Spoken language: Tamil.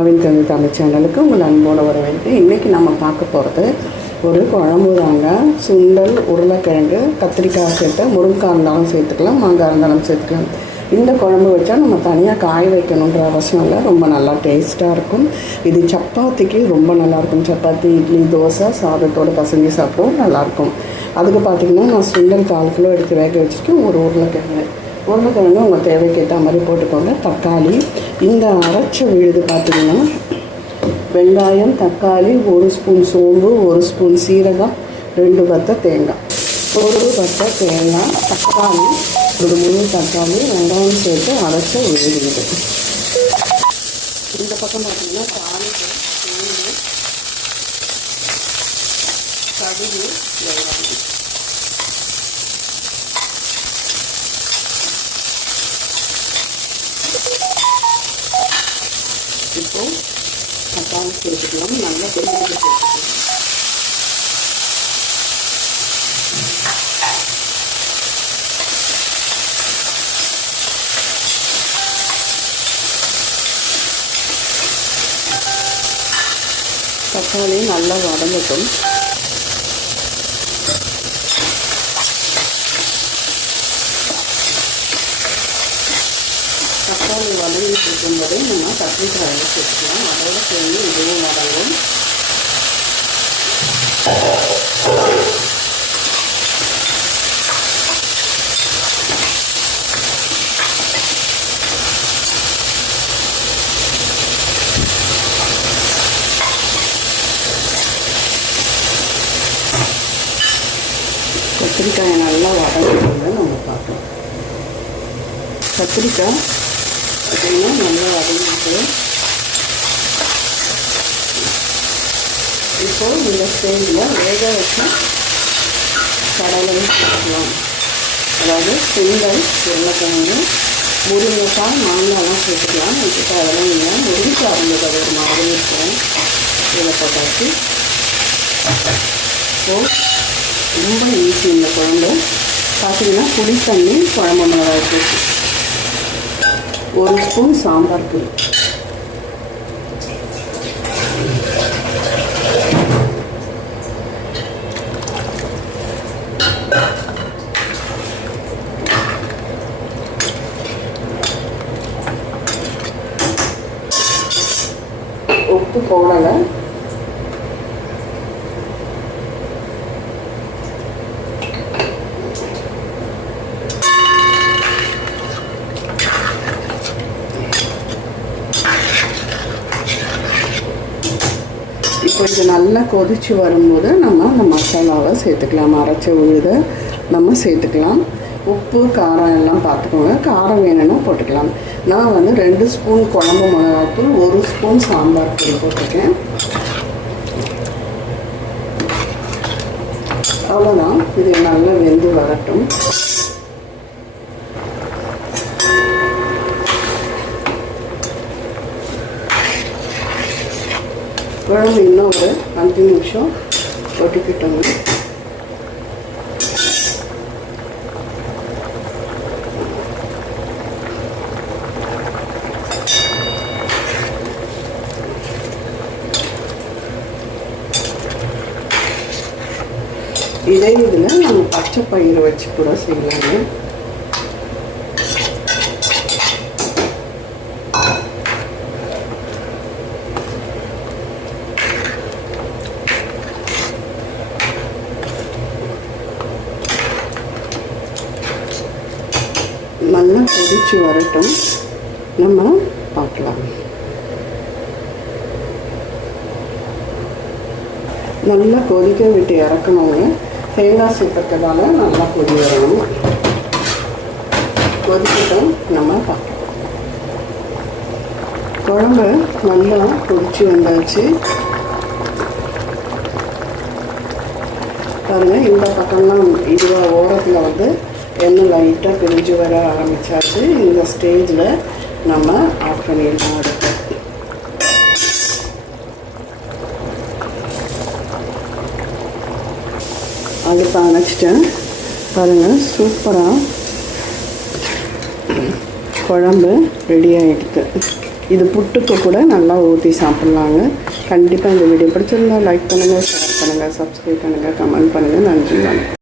ஆவின் தந்தை தமிழ் சேனலுக்கு உங்கள் அன்போடு வரவேற்று இன்றைக்கி நம்ம பார்க்க போகிறது ஒரு குழம்பு தாங்க. சுண்டல் உருளைக்கிழங்கு கத்திரிக்காய் சேர்த்து முருங்கைக்காய் இருந்தாலும் சேர்த்துக்கலாம் மாங்காய் இருந்தாலும் சேர்த்துக்கலாம். இந்த குழம்பு வச்சா நம்ம தனியாக காய வைக்கணுன்ற அவசியம் இல்லை. ரொம்ப நல்லா டேஸ்ட்டாக இருக்கும். இது சப்பாத்திக்கு ரொம்ப நல்லாயிருக்கும் சப்பாத்தி இட்லி தோசை சாதத்தோடு பசங்க சாப்பிடும் நல்லாயிருக்கும் அதுக்கு பார்த்திங்கன்னா நான் சுண்டல் கால் கிலோ எடுத்து வேக வச்சுருக்கேன். ஒரு உருளைக்கிழங்கு. உருளைக்கிழங்கு உங்கள் தேவைக்கு ஏற்ற மாதிரி போட்டுக்கோங்க. தக்காளி இந்த அரைச்ச விழுது பார்த்திங்கன்னா வெங்காயம் தக்காளி ஒரு ஸ்பூன் சோம்பு ஒரு ஸ்பூன் சீரகம் ரெண்டு பத்தை தேங்காய். ஒரு பத்தை தேங்காய் தக்காளி ஒரு முழு தக்காளி வெங்காயம் சேர்த்து அரைச்ச விழுது இந்த பக்கம் பார்த்தீங்கன்னா தாளிப்பு சோம்பு கடுகு வெங்காயம். இப்போ தக்காளி சேர்த்துக்கலாம் நல்லா பெருங்காயம் சேர்த்துக்கலாம் தக்காளி நல்லா வதங்கட்டும். தக்காளி வதங்கிட்டு இருக்கும்போதே நம்ம கத்திரிக்காயை சேர்த்துக்கலாம் அதோட சேர்ந்து இதுவும் வதங்கும் கத்திரிக்காயை நல்லா வதங்கிட்டு நம்ம பார்க்கலாம். கத்திரிக்காய் இதெல்லாம் நல்லா வதங்கிட்டு. இப்போ இந்த ஸ்டேஜில் வேக வச்சு கடலை சேர்க்கலாம். அதாவது செங்கல் உருளைக்கிழங்கு முருங்கைக்காய் மாங்காய்லாம் சேர்த்துக்கலாம். வச்சுட்டு அதெல்லாம் இல்லை. முருங்கைக்காய் இருந்தது அது ஒரு மாதிரி இருக்கும். இதில் போட்டாச்சு. ஸோ ரொம்ப ஈஸி இந்த குழம்பு. பார்த்தீங்கன்னா புளி தண்ணி குழம்பு மிளகாய் போட்டு ஒரு ஸ்பூன் சாம்பார் பொடி. உப்பு போடலை. கொஞ்சம் நல்லா கொதிச்சு வரும்போது நம்ம அந்த மசாலாவை சேர்த்துக்கலாம். அரைச்ச உழுத நம்ம சேர்த்துக்கலாம். உப்பு காரம் எல்லாம் பார்த்துக்கோங்க. காரம் வேணும்னா போட்டுக்கலாம். நான் வந்து ரெண்டு ஸ்பூன் குழம்பு மிளகாத்தூள் ஒரு ஸ்பூன் சாம்பார் தூள் போட்டிருக்கேன். அவ்வளோதான் இது நல்லா வெந்து வரட்டும். குழம்பு இன்னும் ஒரு அஞ்சு நிமிஷம். கொட்டிக்கிட்டோங்க இதே இதில் நம்ம பச்சை பயிர் வச்சு கூட செய்யலாங்க நல்லா கொதிச்சு வரட்டும். நம்ம பார்க்கலாம். நல்லா கொதிக்க விட்டு இறக்கணுங்க. தேங்காய் சேர்க்கறதுனால நல்லா கொதி வரணும். கொதிக்கட்டும் நம்ம பார்க்கலாம். குழம்பு நல்லா கொதிச்சு வந்தாச்சு. பாருங்கள் இந்த பக்கம்லாம் இதுவாக ஓரத்தில் வந்து எண்ணெய் லைட்டாக பிரிஞ்சு வர ஆரம்பித்தாச்சு இந்த ஸ்டேஜில் நம்ம ஆஃப் பண்ணிடலாம். அடுத்து அடுப்பு அணைச்சிட்டேன் பாருங்கள் சூப்பராக குழம்பு ரெடி ஆகிடுது இது புட்டுக்கு கூட நல்லா ஊற்றி சாப்பிட்லாங்க. கண்டிப்பாக இந்த வீடியோ பிடிச்சிருந்தா லைக் பண்ணுங்கள் ஷேர் பண்ணுங்கள் சப்ஸ்கிரைப் பண்ணுங்கள் கமெண்ட் பண்ணுங்கள் நன்றி வணக்கம்.